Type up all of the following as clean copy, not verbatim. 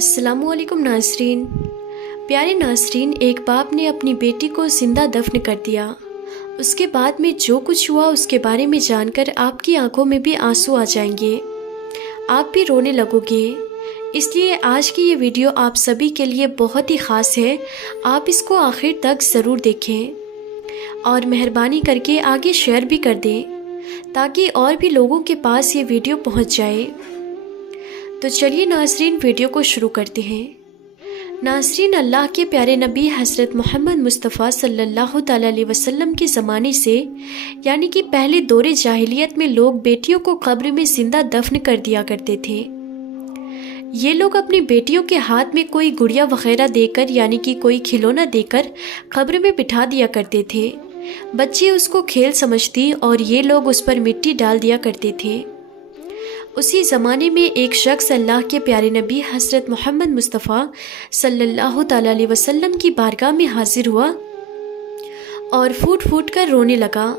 السلام علیکم ناظرین۔ پیارے ناظرین، ایک باپ نے اپنی بیٹی کو زندہ دفن کر دیا۔ اس کے بعد میں جو کچھ ہوا اس کے بارے میں جان کر آپ کی آنکھوں میں بھی آنسو آ جائیں گے، آپ بھی رونے لگو گے۔ اس لیے آج کی یہ ویڈیو آپ سبھی کے لیے بہت ہی خاص ہے، آپ اس کو آخر تک ضرور دیکھیں اور مہربانی کر کے آگے شیئر بھی کر دیں تاکہ اور بھی لوگوں کے پاس یہ ویڈیو پہنچ جائے۔ تو چلیے ناظرین، ویڈیو کو شروع کرتے ہیں۔ ناظرین، اللہ کے پیارے نبی حضرت محمد مصطفیٰ صلی اللہ تعالیٰ علیہ وسلم کے زمانے سے، یعنی کہ پہلے دور جاہلیت میں لوگ بیٹیوں کو قبر میں زندہ دفن کر دیا کرتے تھے۔ یہ لوگ اپنی بیٹیوں کے ہاتھ میں کوئی گڑیا وغیرہ دے کر، یعنی کہ کوئی کھلونا دے کر قبر میں بٹھا دیا کرتے تھے۔ بچے اس کو کھیل سمجھتی اور یہ لوگ اس پر مٹی ڈال دیا کرتے تھے۔ اسی زمانے میں ایک شخص اللہ کے پیارے نبی حضرت محمد مصطفیٰ صلی اللہ تعالیٰ علیہ وسلم کی بارگاہ میں حاضر ہوا اور پھوٹ پھوٹ کر رونے لگا۔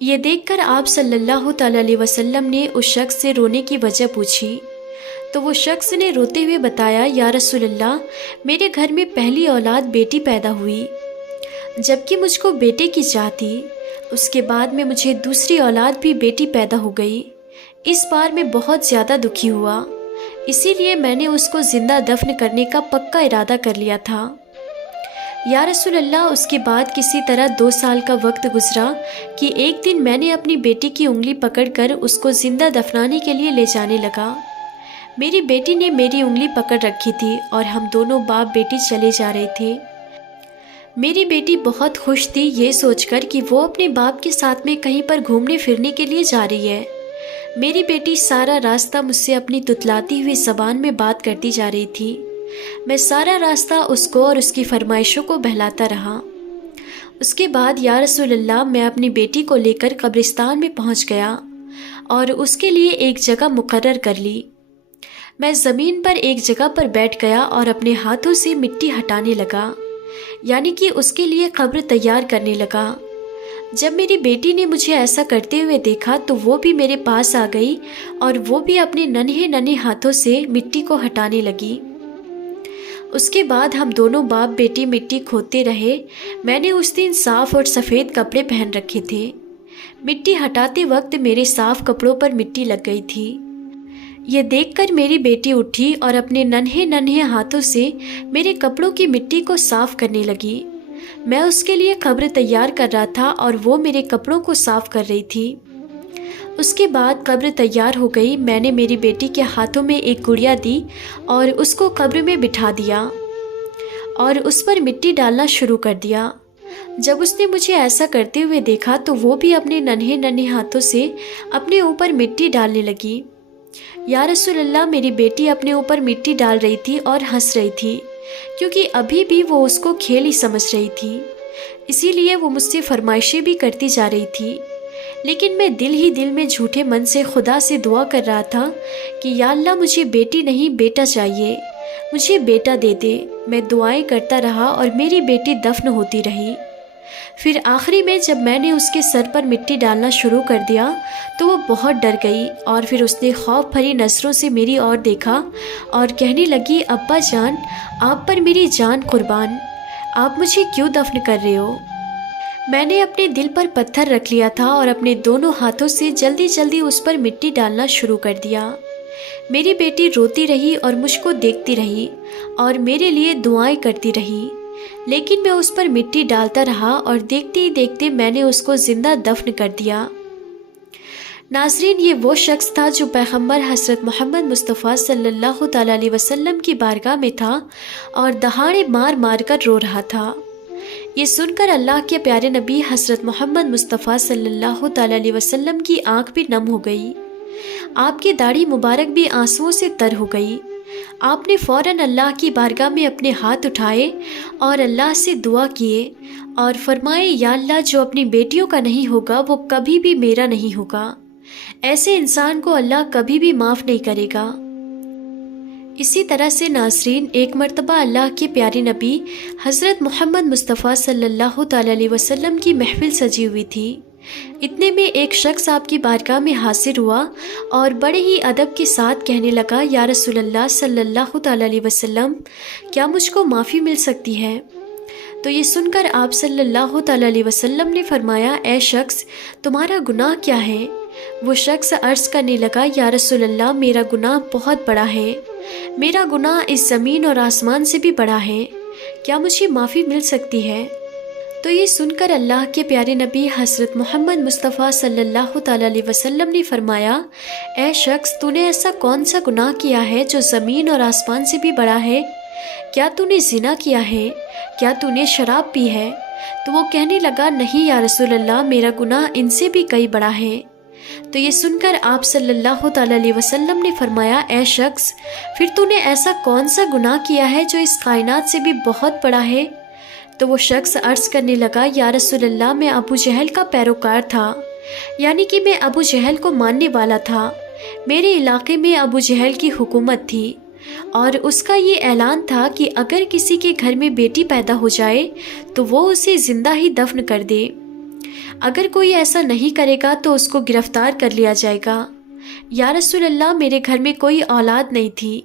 یہ دیکھ کر آپ صلی اللہ تعالیٰ علیہ وسلم نے اس شخص سے رونے کی وجہ پوچھی تو وہ شخص نے روتے ہوئے بتایا، یا رسول اللہ، میرے گھر میں پہلی اولاد بیٹی پیدا ہوئی، جبکہ مجھ کو بیٹے کی چاہ تھی۔ اس کے بعد میں مجھے دوسری اولاد بھی بیٹی پیدا ہو گئی۔ اس بار میں بہت زیادہ دکھی ہوا، اسی لیے میں نے اس کو زندہ دفن کرنے کا پکا ارادہ کر لیا تھا۔ یا رسول اللہ، اس کے بعد کسی طرح 2 سال کا وقت گزرا کہ ایک دن میں نے اپنی بیٹی کی انگلی پکڑ کر اس کو زندہ دفنانے کے لیے لے جانے لگا۔ میری بیٹی نے میری انگلی پکڑ رکھی تھی اور ہم دونوں باپ بیٹی چلے جا رہے تھے۔ میری بیٹی بہت خوش تھی یہ سوچ کر کہ وہ اپنے باپ کے ساتھ میں کہیں پر گھومنے پھرنے کے لیے جا رہی ہے۔ میری بیٹی سارا راستہ مجھ سے اپنی تتلاتی ہوئی زبان میں بات کرتی جا رہی تھی۔ میں سارا راستہ اس کو اور اس کی فرمائشوں کو بہلاتا رہا۔ اس کے بعد یا رسول اللہ، میں اپنی بیٹی کو لے کر قبرستان میں پہنچ گیا اور اس کے لیے ایک جگہ مقرر کر لی۔ میں زمین پر ایک جگہ پر بیٹھ گیا اور اپنے ہاتھوں سے مٹی ہٹانے لگا، یعنی کہ اس کے لیے قبر تیار کرنے لگا۔ جب میری بیٹی نے مجھے ایسا کرتے ہوئے دیکھا تو وہ بھی میرے پاس آ گئی اور وہ بھی اپنے ننھے ہاتھوں سے مٹی کو ہٹانے لگی۔ اس کے بعد ہم دونوں باپ بیٹی مٹی کھودتے رہے۔ میں نے اس دن صاف اور سفید کپڑے پہن رکھے تھے۔ مٹی ہٹاتے وقت میرے صاف کپڑوں پر مٹی لگ گئی تھی۔ یہ دیکھ کر میری بیٹی اٹھی اور اپنے ننھے ہاتھوں سے میرے کپڑوں کی مٹی کو صاف کرنے لگی۔ میں اس کے لیے قبر تیار کر رہا تھا اور وہ میرے کپڑوں کو صاف کر رہی تھی۔ اس کے بعد قبر تیار ہو گئی۔ میں نے میری بیٹی کے ہاتھوں میں ایک گڑیا دی اور اس کو قبر میں بٹھا دیا اور اس پر مٹی ڈالنا شروع کر دیا۔ جب اس نے مجھے ایسا کرتے ہوئے دیکھا تو وہ بھی اپنے ننھے ہاتھوں سے اپنے اوپر مٹی ڈالنے لگی۔ یا رسول اللہ، میری بیٹی اپنے اوپر مٹی ڈال رہی تھی اور ہنس رہی تھی، کیونکہ ابھی بھی وہ اس کو کھیل ہی سمجھ رہی تھی، اسی لیے وہ مجھ سے فرمائشیں بھی کرتی جا رہی تھی۔ لیکن میں دل ہی دل میں جھوٹے من سے خدا سے دعا کر رہا تھا کہ یا اللہ، مجھے بیٹی نہیں بیٹا چاہیے، مجھے بیٹا دے دے۔ میں دعائیں کرتا رہا اور میری بیٹی دفن ہوتی رہی۔ پھر آخری میں جب میں نے اس کے سر پر مٹی ڈالنا شروع کر دیا تو وہ بہت ڈر گئی اور پھر اس نے خوف بھری نظروں سے میری اور دیکھا اور کہنے لگی، ابا جان، آپ پر میری جان قربان، آپ مجھے کیوں دفن کر رہے ہو؟ میں نے اپنے دل پر پتھر رکھ لیا تھا اور اپنے دونوں ہاتھوں سے جلدی جلدی اس پر مٹی ڈالنا شروع کر دیا۔ میری بیٹی روتی رہی اور مجھ کو دیکھتی رہی اور میرے لیے دعائیں کرتی رہی، لیکن میں اس پر مٹی ڈالتا رہا اور دیکھتے ہی دیکھتے میں نے اس کو زندہ دفن کر دیا۔ ناظرین، یہ وہ شخص تھا جو پیغمبر حضرت محمد مصطفیٰ صلی اللہ تعالیٰ علیہ وسلم کی بارگاہ میں تھا اور دہاڑے مار مار کر رو رہا تھا۔ یہ سن کر اللہ کے پیارے نبی حضرت محمد مصطفیٰ صلی اللہ تعالیٰ علیہ وسلم کی آنکھ بھی نم ہو گئی، آپ کی داڑھی مبارک بھی آنسوؤں سے تر ہو گئی۔ آپ نے فوراً اللہ کی بارگاہ میں اپنے ہاتھ اٹھائے اور اللہ سے دعا کیے اور فرمائے، یا اللہ، جو اپنی بیٹیوں کا نہیں ہوگا وہ کبھی بھی میرا نہیں ہوگا، ایسے انسان کو اللہ کبھی بھی معاف نہیں کرے گا۔ اسی طرح سے ناظرین، ایک مرتبہ اللہ کے پیارے نبی حضرت محمد مصطفیٰ صلی اللہ تعالیٰ علیہ وسلم کی محفل سجی ہوئی تھی۔ اتنے میں ایک شخص آپ کی بارگاہ میں حاضر ہوا اور بڑے ہی ادب کے ساتھ کہنے لگا، یا رسول اللہ صلی اللہ تعالیٰ علیہ وسلم، کیا مجھ کو معافی مل سکتی ہے؟ تو یہ سن کر آپ صلی اللہ تعالیٰ علیہ وسلم نے فرمایا، اے شخص، تمہارا گناہ کیا ہے؟ وہ شخص عرض کرنے لگا، یا رسول اللہ، میرا گناہ بہت بڑا ہے، میرا گناہ اس زمین اور آسمان سے بھی بڑا ہے، کیا مجھے معافی مل سکتی ہے؟ تو یہ سن کر اللہ کے پیارے نبی حضرت محمد مصطفیٰ صلی اللہ تعالیٰ علیہ وسلم نے فرمایا، اے شخص، تو نے ایسا کون سا گناہ کیا ہے جو زمین اور آسمان سے بھی بڑا ہے؟ کیا تو نے زنا کیا ہے؟ کیا تو نے شراب پی ہے؟ تو وہ کہنے لگا، نہیں یا رسول اللہ، میرا گناہ ان سے بھی کئی بڑا ہے۔ تو یہ سن کر آپ صلی اللہ تعالیٰ علیہ وسلم نے فرمایا، اے شخص، پھر تو نے ایسا کون سا گناہ کیا ہے جو اس کائنات سے بھی بہت بڑا ہے؟ تو وہ شخص عرض کرنے لگا، یا رسول اللہ، میں ابو جہل کا پیروکار تھا، یعنی کہ میں ابو جہل کو ماننے والا تھا۔ میرے علاقے میں ابو جہل کی حکومت تھی اور اس کا یہ اعلان تھا کہ اگر کسی کے گھر میں بیٹی پیدا ہو جائے تو وہ اسے زندہ ہی دفن کر دے، اگر کوئی ایسا نہیں کرے گا تو اس کو گرفتار کر لیا جائے گا۔ یا رسول اللہ، میرے گھر میں کوئی اولاد نہیں تھی،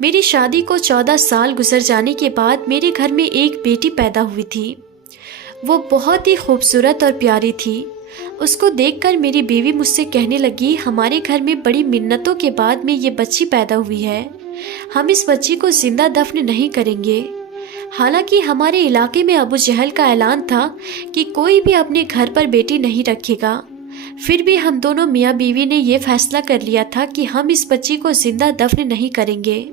میری شادی کو 14 سال گزر جانے کے بعد میرے گھر میں ایک بیٹی پیدا ہوئی تھی، وہ بہت ہی خوبصورت اور پیاری تھی۔ اس کو دیکھ کر میری بیوی مجھ سے کہنے لگی، ہمارے گھر میں بڑی منتوں کے بعد میں یہ بچی پیدا ہوئی ہے، ہم اس بچی کو زندہ دفن نہیں کریں گے۔ حالانکہ ہمارے علاقے میں ابو جہل کا اعلان تھا کہ کوئی بھی اپنے گھر پر بیٹی نہیں رکھے گا، پھر بھی ہم دونوں میاں بیوی نے یہ فیصلہ کر لیا تھا کہ ہم اس بچی کو زندہ دفن نہیں کریں گے۔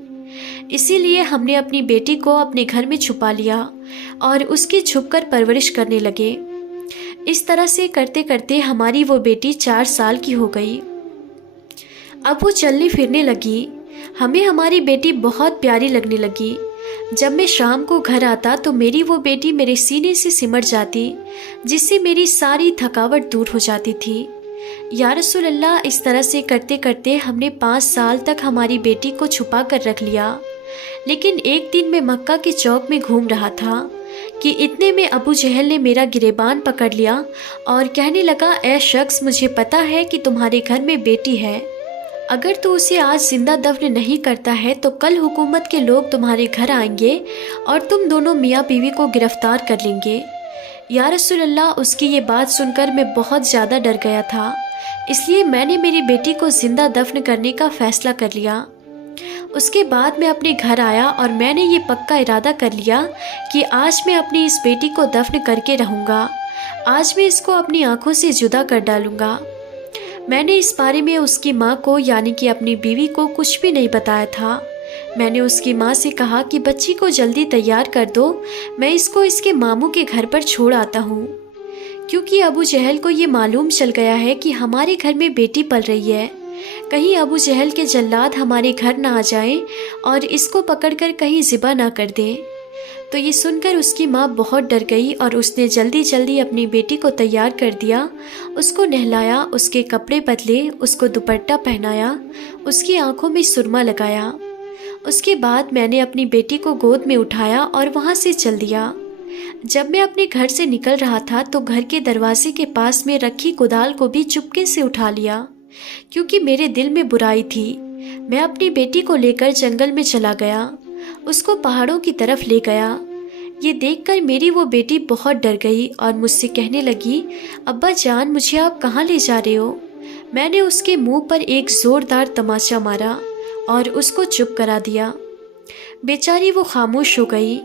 اسی لیے ہم نے اپنی بیٹی کو اپنے گھر میں چھپا لیا اور اس کی چھپ کر پرورش کرنے لگے۔ اس طرح سے کرتے کرتے ہماری وہ بیٹی 4 سال کی ہو گئی۔ اب وہ چلنے پھرنے لگی، ہمیں ہماری بیٹی بہت پیاری لگنے لگی۔ جب میں شام کو گھر آتا تو میری وہ بیٹی میرے سینے سے سمٹ جاتی، جس سے میری ساری تھکاوٹ دور ہو جاتی تھی۔ یا رسول اللہ، اس طرح سے کرتے کرتے ہم نے 5 سال تک ہماری بیٹی کو چھپا کر رکھ لیا۔ لیکن ایک دن میں مکہ کے چوک میں گھوم رہا تھا کہ اتنے میں ابو جہل نے میرا گریبان پکڑ لیا اور کہنے لگا، اے شخص، مجھے پتا ہے کہ تمہارے گھر میں بیٹی ہے، اگر تو اسے آج زندہ دفن نہیں کرتا ہے تو کل حکومت کے لوگ تمہارے گھر آئیں گے اور تم دونوں میاں بیوی کو گرفتار کر لیں گے۔ یا رسول اللہ، اس کی یہ بات سن کر میں بہت زیادہ ڈر گیا تھا، اس لیے میں نے میری بیٹی کو زندہ دفن کرنے کا فیصلہ کر لیا۔ اس کے بعد میں اپنے گھر آیا اور میں نے یہ پکا ارادہ کر لیا کہ آج میں اپنی اس بیٹی کو دفن کر کے رہوں گا، آج میں اس کو اپنی آنکھوں سے جدا کر ڈالوں گا۔ میں نے اس بارے میں اس کی ماں کو، یعنی کہ اپنی بیوی کو، کچھ بھی نہیں بتایا تھا۔ میں نے اس کی ماں سے کہا کہ بچی کو جلدی تیار کر دو، میں اس کو اس کے ماموں کے گھر پر چھوڑ آتا ہوں، کیونکہ ابو جہل کو یہ معلوم چل گیا ہے کہ ہمارے گھر میں بیٹی پل رہی ہے، کہیں ابو جہل کے جلاد ہمارے گھر نہ آ جائیں اور اس کو پکڑ کر کہیں ذبح نہ کر دیں۔ تو یہ سن کر اس کی ماں بہت ڈر گئی اور اس نے جلدی جلدی اپنی بیٹی کو تیار کر دیا، اس کو نہلایا، اس کے کپڑے بدلے، اس کو دوپٹہ پہنایا، اس کی آنکھوں میں سرما لگایا۔ اس کے بعد میں نے اپنی بیٹی کو گود میں اٹھایا اور وہاں سے چل دیا۔ جب میں اپنے گھر سے نکل رہا تھا تو گھر کے دروازے کے پاس میں رکھی کدال کو بھی چپکے سے اٹھا لیا، کیونکہ میرے دل میں برائی تھی۔ میں اپنی بیٹی کو لے کر جنگل میں چلا گیا، اس کو پہاڑوں کی طرف لے گیا۔ یہ دیکھ کر میری وہ بیٹی بہت ڈر گئی اور مجھ سے کہنے لگی، ابا جان، مجھے آپ کہاں لے جا رہے ہو؟ میں نے اس کے منہ پر ایک زوردار تماچا مارا اور اس کو چپ کرا دیا۔ بیچاری وہ خاموش ہو گئی۔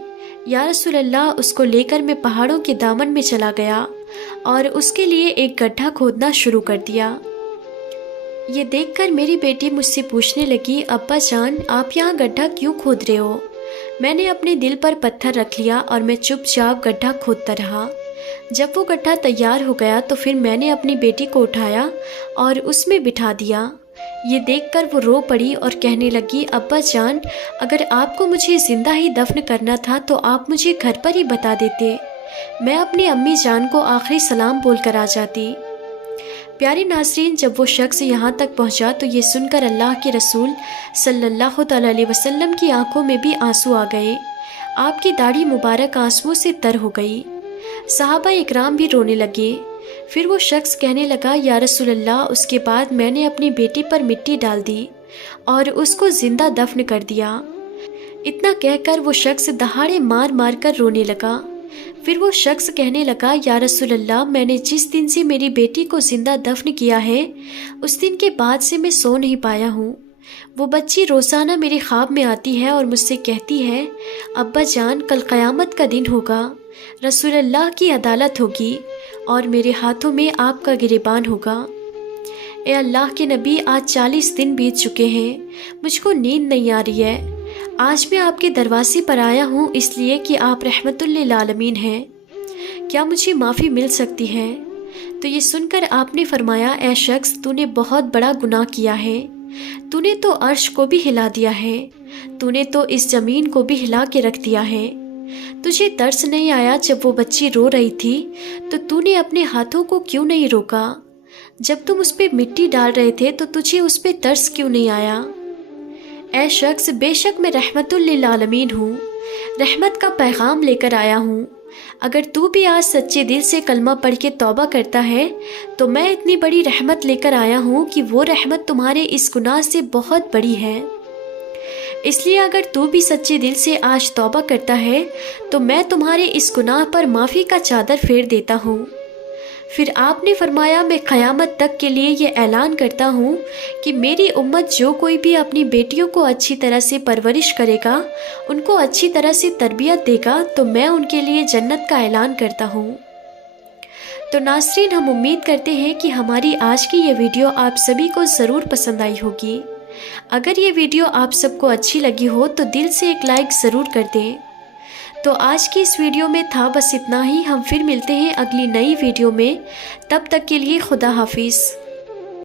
یا رسول اللہ، اس کو لے کر میں پہاڑوں کے دامن میں چلا گیا اور اس کے لیے ایک گڈھا کھودنا شروع کر دیا۔ یہ دیکھ کر میری بیٹی مجھ سے پوچھنے لگی، ابا جان، آپ یہاں گڈھا کیوں کھود رہے ہو؟ میں نے اپنے دل پر پتھر رکھ لیا اور میں چپ چاپ گڈھا کھودتا رہا۔ جب وہ گڈھا تیار ہو گیا تو پھر میں نے اپنی بیٹی کو اٹھایا اور اس میں بٹھا دیا۔ یہ دیکھ کر وہ رو پڑی اور کہنے لگی، ابا جان، اگر آپ کو مجھے زندہ ہی دفن کرنا تھا تو آپ مجھے گھر پر ہی بتا دیتے، میں اپنی امی جان کو آخری سلام بول کر آ جاتی۔ پیارے ناظرین، جب وہ شخص یہاں تک پہنچا تو یہ سن کر اللہ کے رسول صلی اللہ تعالیٰ علیہ وسلم کی آنکھوں میں بھی آنسو آ گئے، آپ کی داڑھی مبارک آنسوؤں سے تر ہو گئی۔ صحابہ اکرام بھی رونے لگے۔ پھر وہ شخص کہنے لگا یا رسول اللہ، اس کے بعد میں نے اپنی بیٹی پر مٹی ڈال دی اور اس کو زندہ دفن کر دیا۔ اتنا کہہ کر وہ شخص دہاڑے مار مار کر رونے لگا۔ پھر وہ شخص کہنے لگا یا رسول اللہ، میں نے جس دن سے میری بیٹی کو زندہ دفن کیا ہے اس دن کے بعد سے میں سو نہیں پایا ہوں۔ وہ بچی روزانہ میرے خواب میں آتی ہے اور مجھ سے کہتی ہے ابا جان کل قیامت کا دن ہوگا، رسول اللہ کی عدالت ہوگی اور میرے ہاتھوں میں آپ کا گریبان ہوگا۔ اے اللہ کے نبی، آج 40 دن بیت چکے ہیں، مجھ کو نیند نہیں آ رہی ہے۔ آج میں آپ کے دروازے پر آیا ہوں اس لیے کہ آپ رحمت للعالمین ہیں، کیا مجھے معافی مل سکتی ہے؟ تو یہ سن کر آپ نے فرمایا اے شخص، تو نے بہت بڑا گناہ کیا ہے، تو نے تو عرش کو بھی ہلا دیا ہے، تو نے تو اس زمین کو بھی ہلا کے رکھ دیا ہے۔ تجھے ترس نہیں آیا جب وہ بچی رو رہی تھی تو نے اپنے ہاتھوں کو کیوں نہیں روکا؟ جب تم اس پہ مٹی ڈال رہے تھے تو تجھے اس پہ ترس کیوں نہیں آیا؟ اے شخص، بے شک میں رحمت للعالمین ہوں، رحمت کا پیغام لے کر آیا ہوں۔ اگر تو بھی آج سچے دل سے کلمہ پڑھ کے توبہ کرتا ہے تو میں اتنی بڑی رحمت لے کر آیا ہوں کہ وہ رحمت تمہارے اس گناہ سے بہت بڑی ہے۔ اس لیے اگر تو بھی سچے دل سے آج توبہ کرتا ہے تو میں تمہارے اس گناہ پر معافی کا چادر پھیر دیتا ہوں۔ پھر آپ نے فرمایا میں قیامت تک کے لیے یہ اعلان کرتا ہوں کہ میری امت جو کوئی بھی اپنی بیٹیوں کو اچھی طرح سے پرورش کرے گا، ان کو اچھی طرح سے تربیت دے گا تو میں ان کے لیے جنت کا اعلان کرتا ہوں۔ تو ناظرین، ہم امید کرتے ہیں کہ ہماری آج کی یہ ویڈیو آپ سبھی کو ضرور پسند آئی ہوگی۔ اگر یہ ویڈیو آپ سب کو اچھی لگی ہو تو دل سے ایک لائک ضرور کر دیں۔ تو آج کی اس ویڈیو میں تھا بس اتنا ہی، ہم پھر ملتے ہیں اگلی نئی ویڈیو میں، تب تک کے لیے خدا حافظ۔